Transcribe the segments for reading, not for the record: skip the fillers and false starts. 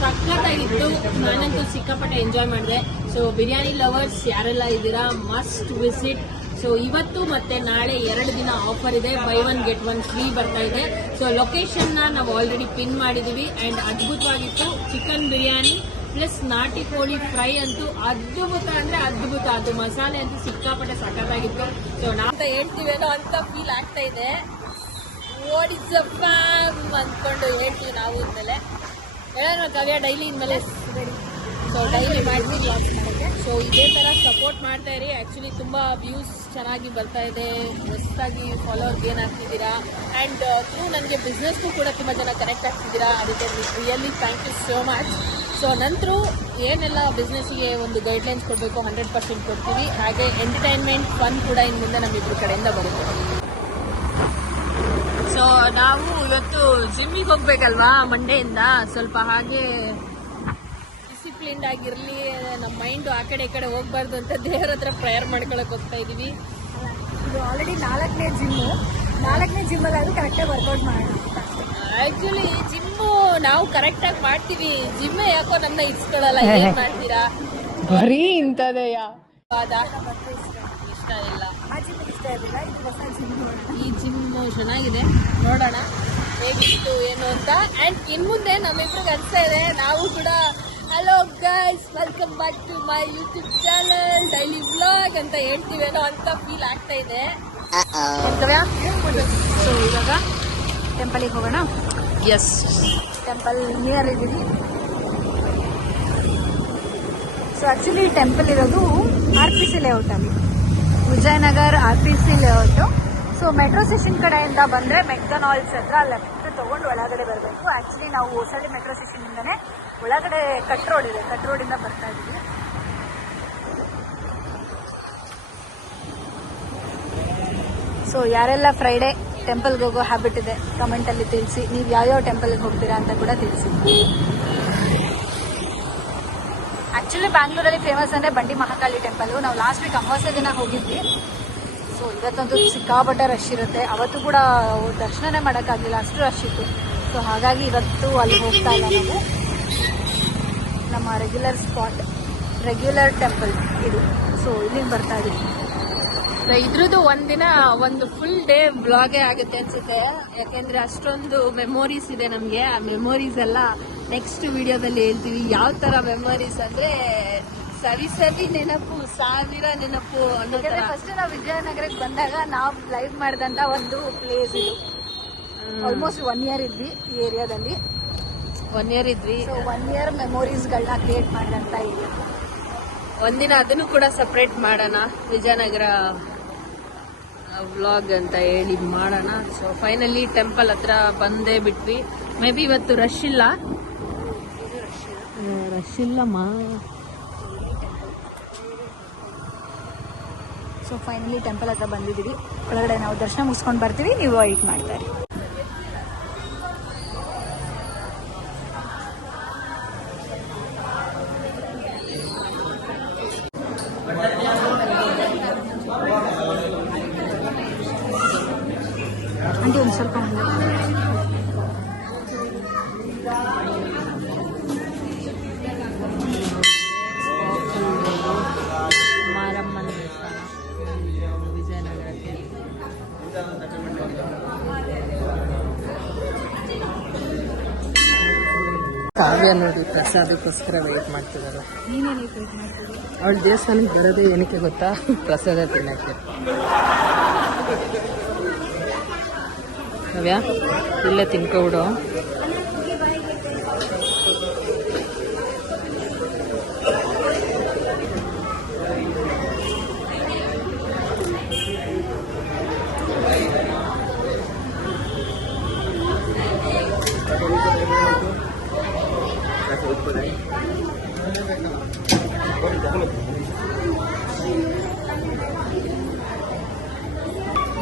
ಸಖತ್ತಾಗಿತ್ತು. ನಾನಂತೂ ಸಿಕ್ಕಾಪಟ್ಟೆ ಎಂಜಾಯ್ ಮಾಡಿದೆ. ಸೊ ಬಿರಿಯಾನಿ ಲವರ್ಸ್ ಯಾರೆಲ್ಲ ಇದ್ದೀರಾ, ಮಸ್ಟ್ ವಿಸಿಟ್. ಸೊ ಇವತ್ತು ಮತ್ತೆ ನಾಳೆ 2 ದಿನ ಆಫರ್ ಇದೆ. ಬೈ 1 get 1 ಫ್ರೀ ಬರ್ತಾ ಇದೆ. ಸೊ ಲೊಕೇಶನ್ ನಾವು ಆಲ್ರೆಡಿ ಪಿನ್ ಮಾಡಿದೀವಿ. ಅಂಡ್ ಅದ್ಭುತವಾಗಿತ್ತು. ಚಿಕನ್ ಬಿರಿಯಾನಿ ಪ್ಲಸ್ ನಾಟಿ ಕೋಳಿ ಫ್ರೈ ಅಂತೂ ಅದ್ಭುತ ಅಂದ್ರೆ ಅದ್ಭುತ. ಅದು ಮಸಾಲೆ ಅಂತೂ ಸಿಕ್ಕಾಪಟ್ಟೆ ಸಖತ್ತಾಗಿತ್ತು. ಸೊ ನಾವು ಹೇಳ್ತೀವೇನೋ ಅಂತ ಫೀಲ್ ಆಗ್ತಾ ಇದೆ. ಅಂದ್ಕೊಂಡು ಹೇಳ್ತೀವಿ ನಾವು ಇನ್ಮೇಲೆ. ಹೇಳೋಣ ಕವ್ಯ ಡೈಲಿ ಇನ್ಮೇಲೆ. ಸೊ ಡೈಲಿ ಮಾಡ್ತೀವಿ. ಸೊ ಇದೇ ಥರ ಸಪೋರ್ಟ್ ಮಾಡ್ತಾ ಇರಿ. ಆ್ಯಕ್ಚುಲಿ ತುಂಬ ವ್ಯೂಸ್ ಚೆನ್ನಾಗಿ ಬರ್ತಾ ಇದೆ. ಹೊಸದಾಗಿ ಫಾಲೋವರ್ ಗೇನ್ ಆಗ್ತಿದ್ದೀರಾ. ಆ್ಯಂಡ್ ಥ್ರೂ ನನಗೆ ಬಿಸ್ನೆಸ್ಗೂ ಕೂಡ ತುಂಬ ಜನ ಕನೆಕ್ಟ್ ಆಗ್ತಿದ್ದೀರಾ. ಅದಕ್ಕೆ really thank you so much. So ನಂತರ ಏನೆಲ್ಲ ಬಿಸ್ನೆಸ್ಸಿಗೆ ಒಂದು ಗೈಡ್ಲೈನ್ಸ್ ಕೊಡಬೇಕು 100% ಕೊಡ್ತೀವಿ. ಹಾಗೆ ಎಂಟರ್ಟೈನ್ಮೆಂಟ್ ಫನ್ ಕೂಡ ಇನ್ನು ಮುಂದೆ ನಮ್ಮಿಬ್ಬರ ಕಡೆಯಿಂದ ಬರುತ್ತೆ. ಸೊ ನಾವು ಇವತ್ತು ಜಿಮ್ಮಿಗೆ ಹೋಗ್ಬೇಕಲ್ವಾ ಮಂಡೆಯಿಂದ. ಸ್ವಲ್ಪ ಹಾಗೆ ಡಿಸಿಪ್ಲಿನ್ಡ್ ಆಗಿರಲಿ, ನಮ್ಮ ಮೈಂಡು ಆ ಕಡೆ ಈ ಕಡೆ ಹೋಗ್ಬಾರ್ದು ಅಂತ ದೇವರ ಹತ್ರ ಪ್ರೇಯರ್ ಮಾಡ್ಕೊಳಕ್ ಹೋಗ್ತಾ ಇದೀವಿ. ಇದು ಆಲ್ರೆಡಿ 4ನೇ ಜಿಮ್ಮು. 4ನೇ ಜಿಮ್ಮಲ್ಲಾದ್ರೂ ಕರೆಕ್ಟಾಗಿ ವರ್ಕೌಟ್ ಮಾಡೋಣ. ಆಕ್ಚುಲಿ ಜಿಮ್ಮು ನಾವು ಕರೆಕ್ಟಾಗಿ ಮಾಡ್ತೀವಿ. ಜಿಮ್ಮೆ ಯಾಕೋ ನಮ್ಮನ್ನ ಇಸ್ಕೊಳ್ಳಲ್ಲ. ಏನ್ ಮಾಡ್ತೀರಾ, ಬರೀ ಇಂಥದೆಯ ಇಷ್ಟ ಇಲ್ಲ. ಆ ಜಿಮ್ ಇಷ್ಟ ಇರಲಿಲ್ಲ. ಇದು ಹೊಸ ಜಿಮ್. ಈ ಜಿಮ್ ಚೆನ್ನಾಗಿದೆ, ನೋಡೋಣ ಹೇಗಿತ್ತು ಏನು ಅಂತ. ಆ್ಯಂಡ್ ಇನ್ನು ಮುಂದೆ ನಮ್ಮಿಬ್ರಿಗೆ ಅನಿಸ್ತಾ ಇದೆ ನಾವು ಕೂಡ hello guys welcome back to my YouTube channel daily vlog ಅಂತ ಹೇಳ್ತೀವೇನೋ ಅಂತ ಫೀಲ್ ಆಗ್ತಾ ಇದೆ. ಸೊ ಇವಾಗ ಟೆಂಪಲಿಗೆ ಹೋಗೋಣ. ಎಸ್, ಟೆಂಪಲ್ ನಿಯರ್ ಇದ್ದೀವಿ. ಸೊ ಆ್ಯಕ್ಚುಲಿ ಟೆಂಪಲ್ ಇರೋದು RPC ಲೇಔಟಲ್ಲಿ, Vijayanagar RPC layout. So metro station ಕಡೆಯಿಂದ ಬಂದರೆ ಮೆಕ್ಡೊನಾಲ್ಡ್ಸ್ ಹತ್ರ ಲೆಫ್ಟ್ ತೊಗೊಂಡು ಒಳಗಡೆ ಬರಬೇಕು. ಆ್ಯಕ್ಚುಲಿ ನಾವು ಹೊಸಳ್ಳಿ ಮೆಟ್ರೋ ಸ್ಟೇಷನಿಂದನೇ ಒಳಗಡೆ ಕಟ್ ರೋಡ್ ಇದೆ, ಕಟ್ ರೋಡಿಂದ ಬರ್ತಾ ಇದ್ದೀವಿ. ಸೊ ಯಾರೆಲ್ಲ ಫ್ರೈಡೇ ಟೆಂಪಲ್ಗೆ ಹೋಗೋ ಹ್ಯಾಬಿಟ್ ಇದೆ ಕಮೆಂಟಲ್ಲಿ ತಿಳಿಸಿ. ನೀವು ಯಾವ್ಯಾವ ಟೆಂಪಲ್ಗೆ ಹೋಗ್ತೀರಾ ಅಂತ ಕೂಡ ತಿಳಿಸಿ. ಆ್ಯಕ್ಚುಲಿ ಬ್ಯಾಂಗ್ಳೂರಲ್ಲಿ ಫೇಮಸ್ ಅಂದರೆ ಬಂಡಿ ಮಹಾಕಾಳಿ ಟೆಂಪಲು. ನಾವು ಲಾಸ್ಟ್ ವೀಕ್ ಅಮಾವಾಸ್ಯೆ ದಿನ ಹೋಗಿದ್ವಿ. ಸೊ ಇವತ್ತಂತೂ ಸಿಕ್ಕಾಪಟ್ಟೆ ರಶ್ ಇರುತ್ತೆ. ಅವತ್ತು ಕೂಡ ದರ್ಶನನೇ ಮಾಡೋಕ್ಕಾಗಲಿಲ್ಲ, ಅಷ್ಟು ರಶ್ ಇತ್ತು. ಸೊ ಹಾಗಾಗಿ ಇವತ್ತು ಅಲ್ಲಿ ಹೋಗ್ತಾ ಇಲ್ಲ ನಾವು. ನಮ್ಮ ರೆಗ್ಯುಲರ್ ಸ್ಪಾಟ್, ರೆಗ್ಯುಲರ್ ಟೆಂಪಲ್ ಇದು. ಸೊ ಇಲ್ಲಿಗೆ ಬರ್ತಾ ಇದ್ದೀವಿ. ಇದ್ರದ್ದು ಒಂದಿನ ಒಂದು ಫುಲ್ ಡೇ ಬ್ಲಾಗೇ ಆಗುತ್ತೆ ಅನ್ಸುತ್ತೆ. ಯಾಕೆಂದ್ರೆ ಅಷ್ಟೊಂದು ಮೆಮೊರೀಸ್ ಇದೆ ನಮ್ಗೆ. ಆ ಮೆಮೊರೀಸ್ ಎಲ್ಲ ನೆಕ್ಸ್ಟ್ ವಿಡಿಯೋದಲ್ಲಿ ಹೇಳ್ತೀವಿ. ಯಾವ ತರ ಮೆಮೊರೀಸ್ ಅಂದ್ರೆ ಸವಿ ನೆನಪು, ಸಾವಿರ ನೆನಪು ಅನ್ನೋ ತರ. ಫಸ್ಟ್ ನಾವು ವಿಜಯನಗರಕ್ಕೆ ಬಂದಾಗ ನಾವು ಲೈವ್ ಮಾಡಿದಂತ ಒಂದು ಪ್ಲೇಸ್ ಇದು. ಆಲ್ಮೋಸ್ಟ್ 1 year ಇದ್ವಿ ಈ ಏರಿಯಾದಲ್ಲಿ. 1 year ಇದ್ವಿ. ಸೊ 1 year ಮೆಮೊರೀಸ್ಗಳನ್ನ ಕ್ರಿಯೇಟ್ ಮಾಡಿದಂತ ಇಲ್ಲಿ. ಒಂದಿನ ಅದನ್ನು ಕೂಡ ಸಪ್ರೇಟ್ ಮಾಡೋಣ, ವಿಜಯನಗರ ವ್ಲಾಗ್ ಅಂತ ಹೇಳಿ ಮಾಡೋಣ. ಸೊ ಫೈನಲಿ ಟೆಂಪಲ್ ಹತ್ರ ಬಂದೇ ಬಿಟ್ವಿ. ಮೇ ಬಿ ಇವತ್ತು ರಶ್ ಇಲ್ಲಮ್ಮ. ಸೊ ಫೈನಲಿ ಟೆಂಪಲ್ ಹತ್ರ ಬಂದಿದ್ದೀವಿ. ಒಳಗಡೆ ನಾವು ದರ್ಶನ ಮುಗಿಸ್ಕೊಂಡು ಬರ್ತೀವಿ, ನೀವು ವೆಯ್ಟ್ ಮಾಡ್ತಾರೆ. ಆಂಟಿ ಒಂದು ಸ್ವಲ್ಪ ಮಾರಮ್ಮನ ದೇವಸ್ಥಾನ ವಿಜಯನಗರಕ್ಕೆ. ಕಾವ್ಯ ನೋಡಿ ಪ್ರಸಾದಕ್ಕೋಸ್ಕರ ವೆಯ್ಟ್ ಮಾಡ್ತಿದ್ದಾರೆ. ನೀನೇನು ವೆಯ್ಟ್ ಮಾಡ್ತೀವಿ? ಅವಳ ದೇವಸ್ಥಾನಕ್ಕೆ ಬರೋದೇ ಏನಕ್ಕೆ ಗೊತ್ತಾ? ಪ್ರಸಾದ ತಿನ್ನಕ್ಕೆ. ಕಾವ್ಯ ಇಲ್ಲೇ ತಿನ್ಕೊಬಿಡು.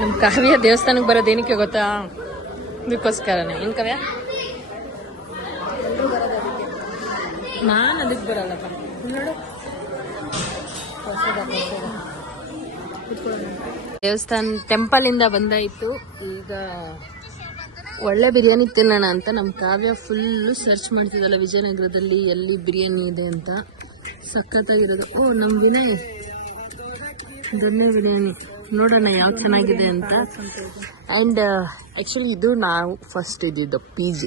ನಮ್ಮ ಕಾವ್ಯ ದೇವಸ್ಥಾನಕ್ಕೆ ಬರೋದೇನಕ್ಕೆ ಗೊತ್ತಾ? ಇದಕ್ಕೋಸ್ಕರನೇ. ಏನು ಕಾವ್ಯ? ನಾನು ಅದಕ್ಕೆ ಬರಲ್ಲಪ್ಪ. ನೋಡು, ದೇವಸ್ಥಾನ ಟೆಂಪಲ್ ಇಂದ ಬಂದಾಯಿತು. ಈಗ ಒಳ್ಳೆ ಬಿರಿಯಾನಿ ತಿನ್ನೋಣ ಅಂತ ನಮ್ಮ ಕಾವ್ಯ ಫುಲ್ಲು ಸರ್ಚ್ ಮಾಡ್ತಿದ್ದಲ್ಲ ವಿಜಯನಗರದಲ್ಲಿ ಎಲ್ಲಿ ಬಿರಿಯಾನಿ ಇದೆ ಅಂತ. ಸಖತ್ತಾಗಿರೋದು. ಓ ನಮ್ಮ ವಿನಯ್ ದೊನ್ನೆ ಬಿರಿಯಾನಿ ನೋಡೋಣ ಯಾವ ಚೆನ್ನಾಗಿದೆ ಅಂತ. ಆ್ಯಂಡ್ ಆ್ಯಕ್ಚುಲಿ ಇದು ನಾವು ಫಸ್ಟ್ ಇದ್ದಿದ್ದು PG.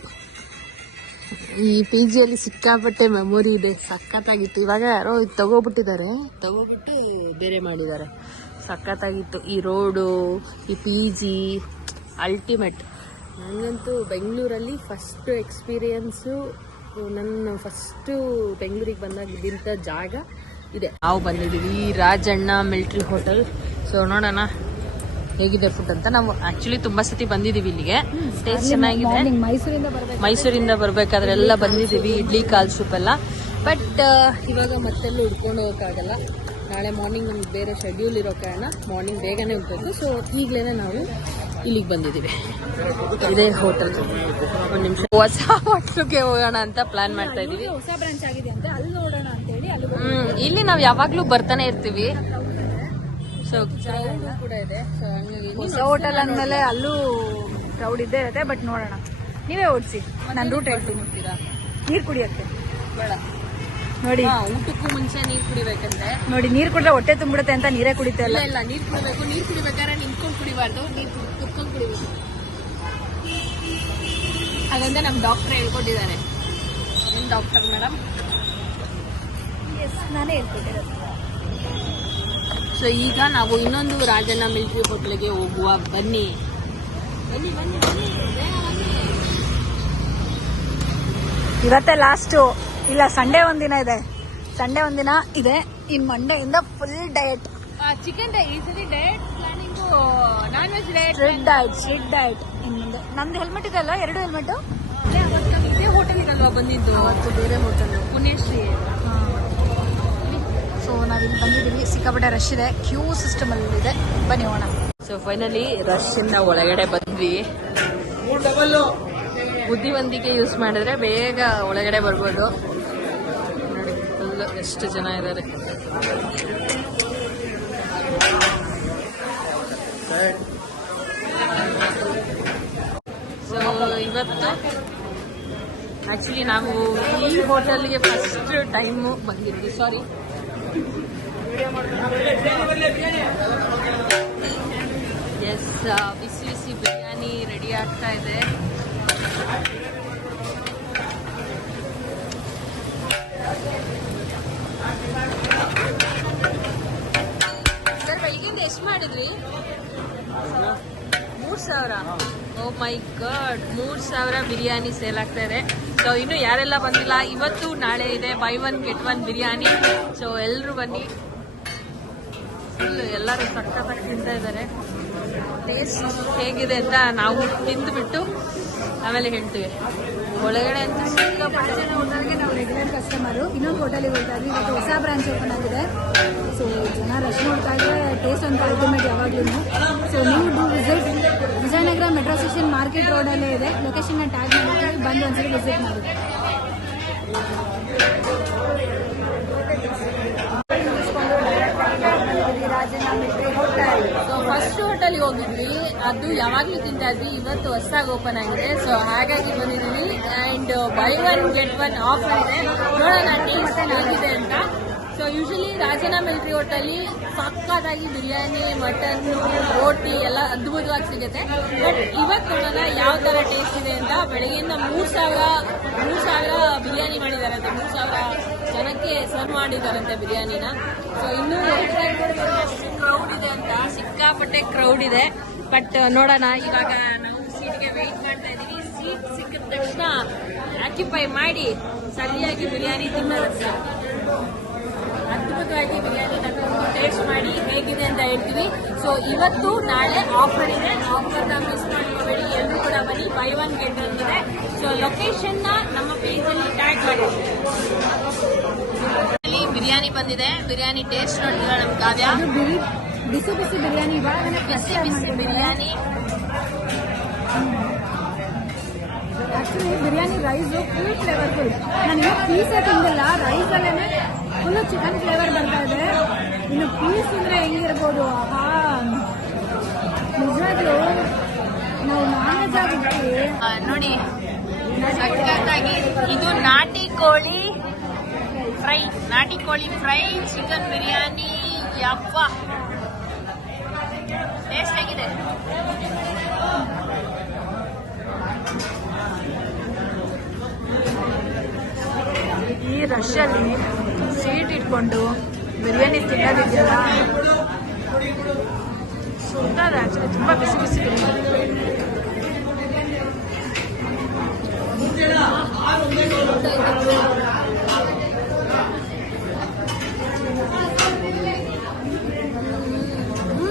ಈ PGಯಲ್ಲಿ ಸಿಕ್ಕಾಪಟ್ಟೆ ಮೆಮೊರಿ ಇದೆ, ಸಖತ್ತಾಗಿತ್ತು. ಇವಾಗ ಯಾರೋ ತಗೋಬಿಟ್ಟು ಬೇರೆ ಮಾಡಿದ್ದಾರೆ. ಸಖತ್ತಾಗಿತ್ತು ಈ ರೋಡು, ಈ PG ಅಲ್ಟಿಮೇಟ್. ನನಗಂತೂ ಬೆಂಗಳೂರಲ್ಲಿ ಫಸ್ಟು ಎಕ್ಸ್ಪೀರಿಯನ್ಸು, ನನ್ನ ಫಸ್ಟು ಬೆಂಗಳೂರಿಗೆ ಬಂದಾಗಿದ್ದಂಥ ಜಾಗ ಇದೆ. ನಾವು ಬಂದಿದ್ದೀವಿ ರಾಜಣ್ಣ ಮಿಲ್ಟ್ರಿ ಹೋಟೆಲ್. ಸೊ ನೋಡೋಣ ಹೇಗಿದೆ ಫುಡ್ ಅಂತ. ನಾವು ಆ್ಯಕ್ಚುಲಿ ತುಂಬ ಸತಿ ಬಂದಿದ್ದೀವಿ ಇಲ್ಲಿಗೆ, ಟೇಸ್ಟ್ ಚೆನ್ನಾಗಿದೆ. ಮೈಸೂರಿಂದ ಬರಬೇಕಾದ್ರೆ ಎಲ್ಲ ಬಂದಿದ್ದೀವಿ, ಇಡ್ಲಿ ಕಾಲ್ ಸೂಪ್ ಎಲ್ಲ. ಬಟ್ ಇವಾಗ ಮತ್ತೆಲ್ಲ ಹುಡ್ಕೊಂಡು ಹೋಗೋಕ್ಕಾಗಲ್ಲ. ನಾಳೆ ಮಾರ್ನಿಂಗ್ ನಮ್ಗೆ ಬೇರೆ ಶೆಡ್ಯೂಲ್ ಇರೋ ಕಾರಣ ಮಾರ್ನಿಂಗ್ ಬೇಗನೆ ಹೋಗ್ಬೇಕು. ಸೊ ಈಗಲೇ ನಾವು ಇಲ್ಲಿಗೆ ಬಂದಿದ್ದೀವಿ. ಇದೇ ಹೋಟೆಲ್. ಒಂದು ನಿಮಿಷ ಹೊಸ ಹೋಟ್ಲಿಗೆ ಹೋಗೋಣ ಅಂತ ಪ್ಲಾನ್ ಮಾಡ್ತಾ ಇದ್ದೀವಿ. ಹೊಸ ಬ್ರಾಂಚ್ ಆಗಿದೆ ಅಂತ ಅಲ್ಲಿ ನೋಡೋಣ ಅಂತ ಹೇಳಿ ಅಲ್ಲಿ ಇಲ್ಲಿ ನಾವು ಯಾವಾಗಲೂ ಬರ್ತಾನೆ ಇರ್ತೀವಿ. ಸೊ ಕ್ರೌಡ್ ಕೂಡ ಇದೆ. ಸೊ ಹಂಗಾಗಿ ಹೊಸ ಹೋಟೆಲ್ ಅಂದಮೇಲೆ ಅಲ್ಲೂ ಕ್ರೌಡ್ ಇದ್ದೇ ಇರುತ್ತೆ. ಬಟ್ ನೋಡೋಣ, ನೀವೇ ಓಡಿಸಿ, ನಾನು ರೂಟ್ ಹೇಳ್ತೀನಿ. ನೀರು ಕುಡಿಯತ್ತೆ ಬೇಡ ನೋಡಿ, ಊಟಕ್ಕೂ ಮುಂಚೆ ನೀರು ಕುಡಿಬೇಕಂತೆ. ನೋಡಿ ನೀರು ಕುಡಿದ್ರೆ ಹೊಟ್ಟೆ ತುಂಬಿಡುತ್ತೆ ಅಂತ ನೀರೇ ಕುಡಿತಾ ಇಲ್ಲ. ಇಲ್ಲ ನೀರು ಕುಡಿಬೇಕು. ನೀರು ಕುಡಿಬೇಕಾದ್ರೆ ನಿಂತ್ಕೊಂಡು ಕುಡಿಬಾರ್ದು, ನೀರು ಕುತ್ಕೊಂಡು ಕುಡಿಬೇಕು. ಹಾಗಂತ ನಮ್ಮ ಡಾಕ್ಟರ್ ಹೇಳ್ಕೊಟ್ಟಿದ್ದಾರೆ. ನಿಮ್ಮ ಡಾಕ್ಟರ್ ಮೇಡಮ್? ಎಸ್, ನಾನೇ ಹೇಳ್ಕೊಟ್ಟಿರೋದು. ಸೊ ಈಗ ನಾವು ಇನ್ನೊಂದು ರಾಜಣ್ಣ ಮಿಲ್ಟ್ರಿ ಹೋಟ್ಲಿಗೆ ಹೋಗುವ. ಬನ್ನಿ ಬನ್ನಿ ಬನ್ನಿ ಬನ್ನಿ, ಬೇಗ ಬನ್ನಿ. ಇವತ್ತೇ ಲಾಸ್ಟು. ಇಲ್ಲ, ಸಂಡೇ ಒಂದಿನ ಇದೆ. ಸಂಡೇ ಒಂದಿನ ಇದೆ. ಇನ್ನು ಮಂಡೆಯಿಂದ ಫುಲ್ ಡಯಟ್. ಚಿಕನ್ ಈ ಸರಿ diet planning, non veg street diet. ಇನ್ನು ಮುಂದೆ ನಮ್ದು ಹೆಲ್ಮೆಟ್ ಇದೆ ಅಲ್ಲ, 2 ಹೆಲ್ಮೆಟ್. ಇದೇ ಹೋಟೆಲಿಗಲ್ವಾ ಬಂದಿದ್ದು? ಅವತ್ತು ಬೇರೆ ಹೋಟೆಲ್, ಪುಣ್ಯಶ್ರೀ. ಸೊ ನಾವಿಲ್ಲಿ ಬಂದಿದ್ದೀವಿ. ಸಿಕ್ಕಾಪಟ್ಟೆ ರಶ್ ಇದೆ, ಕ್ಯೂ ಸಿಸ್ಟಮ್ ಅಲ್ಲಿ ಇದೆ. ಬನ್ನಿ ಹೋಗೋಣ. ಸೊ ಫೈನಲಿ ರಶ್ ಇಂದ ಒಳಗಡೆ ಬಂದ್ವಿ. ಬುದ್ಧಿವಂತಿಕೆ ಯೂಸ್ ಮಾಡಿದ್ರೆ ಬೇಗ ಒಳಗಡೆ ಬರ್ಬೋದು. ನೋಡಿ ಫುಲ್ ಎಷ್ಟು ಜನ ಇದ್ದಾರೆ. ಸೊ ಇವತ್ತು ಆಕ್ಚುಲಿ ನಾವು ಈ ಹೋಟೆಲ್ಗೆ ಫಸ್ಟ್ ಟೈಮು ಬಂದಿದ್ವಿ. ಸಾರಿ, ಎಸ್, ಬಿಸಿ ಬಿಸಿ ಬಿರಿಯಾನಿ ರೆಡಿ ಆಗ್ತಾ ಇದೆ. ಸರ್ ಬೆಳಗ್ಗೆಯಿಂದ ಎಷ್ಟು ಮಾಡಿದ್ರಿ? 3,000. ಓ ಮೈ ಗಾಡ್, 3,000 ಬಿರಿಯಾನಿ ಸೇಲ್ ಆಗ್ತಾ ಇದೆ. ಸೊ ಇನ್ನು ಯಾರೆಲ್ಲ ಬಂದಿಲ್ಲ, ಇವತ್ತು ನಾಳೆ ಇದೆ buy 1 get 1 ಬಿರಿಯಾನಿ. ಸೊ ಎಲ್ಲರೂ ಬನ್ನಿ. ಫುಲ್ ಎಲ್ಲರೂ ಸಖತ್ತಾಗಿ ತಿಂತಾ ಇದ್ದಾರೆ. ಟೇಸ್ಟ್ ಹೇಗಿದೆ ಅಂತ ನಾವು ತಿಂದುಬಿಟ್ಟು ಆಮೇಲೆ ಹೇಳ್ತೀವಿ. ಒಳಗಡೆ ಅಂತ ಸಿಕ್ಕಾಪಟ್ಟೆ ಹೋಟೆಲ್ಗೆ ನಾವು ರೆಗ್ಯುಲರ್ ಕಸ್ಟಮರು. ಇನ್ನೊಂದು ಹೋಟೆಲಿಗೆ ಹೋಗ್ತಾ ಇದ್ವಿ. ಇವತ್ತು ಹೊಸ ಬ್ರಾಂಚ್ ಓಪನ್ ಆಗಿದೆ. ಸೊ ಜನ ರಶ್ ನೋಡ್ತಾ ಇದ್ರೆ ಟೇಸ್ಟ್ ಅಂತ ಅಲ್ಟಿಮೇಟ್ ಯಾವಾಗ್ಲೂ. ಸೊ ನೀವು do visit. Vijayanagar metro station market ರೋಡಲ್ಲೇ ಇದೆ. ಲೊಕೇಶನ್ ಟ್ಯಾಗ್ ಮಾಡ್ತೀವಿ, ಬಂದು ಒಂದ್ಸರಿ ವಿಸಿಟ್ ಮಾಡಿ. ಸೊ ಫಸ್ಟ್ ಹೋಟೆಲ್ಗೆ ಹೋಗಿದ್ವಿ, ಅದು ಯಾವಾಗಲೂ ತಿಂತಾ ಇದ್ವಿ. ಇವತ್ತು ಹೊಸದಾಗಿ ಓಪನ್ ಆಗಿದೆ. ಸೊ ಹಾಗಾಗಿ ಬಂದಿದ್ದೀವಿ. ಆ್ಯಂಡ್ buy 1 get 1 ಆಫರ್ ಇದೆ. ನೋಡೋಣ ಟೇಸ್ಟ್ ಹೇಗಿದೆ ಅಂತ. ಸೊ ಯೂಶಲಿ ರಾಜಣ್ಣ ಮಿಲ್ಟ್ರಿ ಹೋಟೆಲಿ ಸಕ್ಕತ್ತಾಗಿ ಬಿರಿಯಾನಿ, ಮಟನ್, ರೋಟಿ ಎಲ್ಲ ಅದ್ಭುತವಾಗಿ ಸಿಗುತ್ತೆ. ಬಟ್ ಇವತ್ತು ನೋಡೋಣ ಯಾವ ಥರ ಟೇಸ್ಟ್ ಇದೆ ಅಂತ. ಬೆಳಗ್ಗೆಯಿಂದ 3,000 ಬಿರಿಯಾನಿ ಮಾಡಿದಾರಂತೆ. 3,000 ಜನಕ್ಕೆ ಸರ್ವ್ ಮಾಡಿದಾರಂತೆ ಬಿರಿಯಾನಿನ. ಸೊ ಇನ್ನೂ ಎಷ್ಟು ಕ್ರೌಡ್ ಇದೆ ಅಂತ, ಸಿಕ್ಕಾಪಟ್ಟೆ ಕ್ರೌಡ್ ಇದೆ. ಬಟ್ ನೋಡೋಣ, ಇವಾಗ ನಾವು ಸೀಟ್ಗೆ ವೆಯ್ಟ್ ಮಾಡ್ತಾ ಇದ್ದೀವಿ. ಸೀಟ್ ಸಿಕ್ಕಿದ ತಕ್ಷಣ ಆಕ್ಯುಪೈ ಮಾಡಿ ಸರಿಯಾಗಿ ಬಿರಿಯಾನಿ ತಿನ್ನೋದಕ್ಕೆ. ಅದ್ಭುತವಾಗಿ ಬಿರಿಯಾನಿ ತಗೊಂಡು ಟೇಸ್ಟ್ ಮಾಡಿ ಹೇಗಿದೆ ಅಂತ ಹೇಳ್ತೀವಿ. ಸೊ ಇವತ್ತು ನಾಳೆ ಆಫರ್ ಇದೆ. ಆಫರ್ನ ಮಿಸ್ ಮಾಡ್ಕೋಬೇಡಿ, ಎಲ್ಲರೂ ಕೂಡ ಬನ್ನಿ. buy 1 get 1 ಇದೆ. ಸೊ ಲೊಕೇಶನ್ನ ನಮ್ಮ ಪೇಜಲ್ಲಿ ಟ್ಯಾಗ್ ಮಾಡಿ. ಬಿರಿಯಾನಿ ಬಂದಿದೆ. ಬಿರಿಯಾನಿ ಟೇಸ್ಟ್ ನೋಡ್ತೀರಾ ನಮ್ಮ ಕಾವ್ಯ. ಬಿಸಿ ಬಿಸಿ ಬಿರಿಯಾನಿ, ಬಿಸಿ ಬಿಸಿ biryani. Actually biryani rice full flavourful. ನಾನು ಪೀಸೇ ತಿಂದಿಲ್ಲ, ರೈಸಲ್ಲೇ ಫುಲ್ಲು ಚಿಕನ್ ಫ್ಲೇವರ್ ಬರ್ತಾ ಇದೆ. ಇನ್ನು ಪೀಸ್ ತಿಂದರೆ ಹೆಂಗಿರ್ಬೋದು? ನಿಜವಾಗ್ಲೂ ನೋಡಿ ಸಖತ್ತಾಗಿ ಇದು ನಾಟಿ ಕೋಳಿ ಫ್ರೈ ಚಿಕನ್ ಬಿರಿಯಾನಿ ಯಪ್ಪ ಟೇಸ್ಟ್ ಹೇಗಿದೆ? ಈ ರಶಲ್ಲಿ ಸೀಟ್ ಇಟ್ಕೊಂಡು ಬಿರಿಯಾನಿ ತಿನ್ನೋದಿದೆಯಲ್ಲ ಸುಂದರ, ಆಕ್ಚುಲಿ ತುಂಬ ಬಿಸಿ ಬಿಸಿ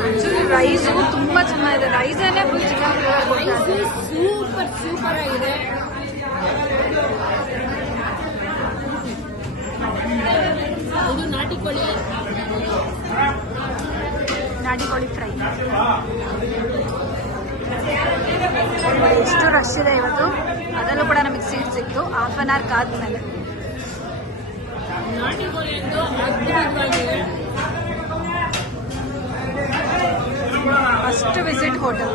ಆಕ್ಚುಲಿ ರೈಸು ತುಂಬ ಚೆನ್ನಾಗಿದೆ. ರೈಸೇನೆ ಫುಲ್ ಚಿಕನ್ ಸೂಪರ್ ಆಗಿದೆ. ಇದು ನಾಟಿ ಕೋಳಿ ಫ್ರೈ. ಎಷ್ಟು ರಶ್ ಇದೆ ಇವತ್ತು. ಅದರಲ್ಲೂ ಕೂಡ ನಮಗೆ ಸೀಟ್ ಸಿಕ್ತು ಹಾಫ್ ಅನ್ ಅವರ್ ಕಾದ್ಮೇಲೆ. ನಾಟಿ ಕೋಳಿ ಎಂದು ಅದ್ಭುತವಾಗಿದೆ. First visit hotel.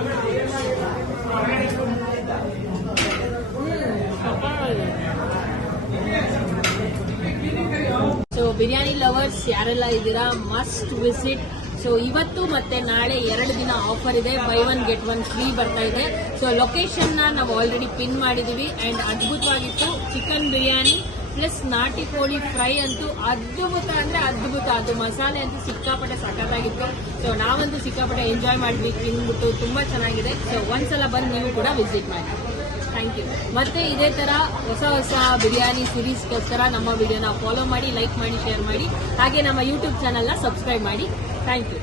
So biryani lovers ಯಾರೆಲ್ಲ ಇದ್ದೀರಾ, ಮಸ್ಟ್ ವಿಸಿಟ್. ಸೊ ಇವತ್ತು ಮತ್ತೆ ನಾಳೆ 2 ದಿನ ಆಫರ್ ಇದೆ. ಬೈ 1 get 1 ಫ್ರೀ ಬರ್ತಾ ಇದೆ. ಸೊ ಲೊಕೇಶನ್ ನಾವು ಆಲ್ರೆಡಿ ಪಿನ್ ಮಾಡಿದೀವಿ. ಅಂಡ್ ಅದ್ಭುತವಾಗಿತ್ತು. ಚಿಕನ್ ಬಿರಿಯಾನಿ ಪ್ಲಸ್ ನಾಟಿ ಕೋಳಿ ಫ್ರೈ ಅಂತೂ ಅದ್ಭುತ ಅಂದ್ರೆ ಅದ್ಭುತ. ಅದು ಮಸಾಲೆ ಅಂತೂ ಸಿಕ್ಕಾಪಟ್ಟೆ ಸಖತ್ತಾಗಿತ್ತು. ಸೊ ನಾವಂತೂ ಸಿಕ್ಕಾಪಟ್ಟೆ ಎಂಜಾಯ್ ಮಾಡಿದ್ವಿ ತಿನ್ಬಿಟ್ಟು. ತುಂಬಾ ಚೆನ್ನಾಗಿದೆ. ಸೊ ಒಂದ್ಸಲ ಬಂದು ನೀವು ಕೂಡ ವಿಸಿಟ್ ಮಾಡಿ. Thank you. ಮತ್ತೆ ಇದೇ ತರ ಹೊಸ ಬಿರಿಯಾನಿ ಸಿರೀಸ್ಗೋಸ್ಕರ ನಮ್ಮ ವಿಡಿಯೋನ ಫಾಲೋ ಮಾಡಿ, ಲೈಕ್ ಮಾಡಿ, ಶೇರ್ ಮಾಡಿ. ಹಾಗೆ ನಮ್ಮ ಯೂಟ್ಯೂಬ್ ಚಾನಲ್ನ ಸಬ್ಸ್ಕ್ರೈಬ್ ಮಾಡಿ. Thank you.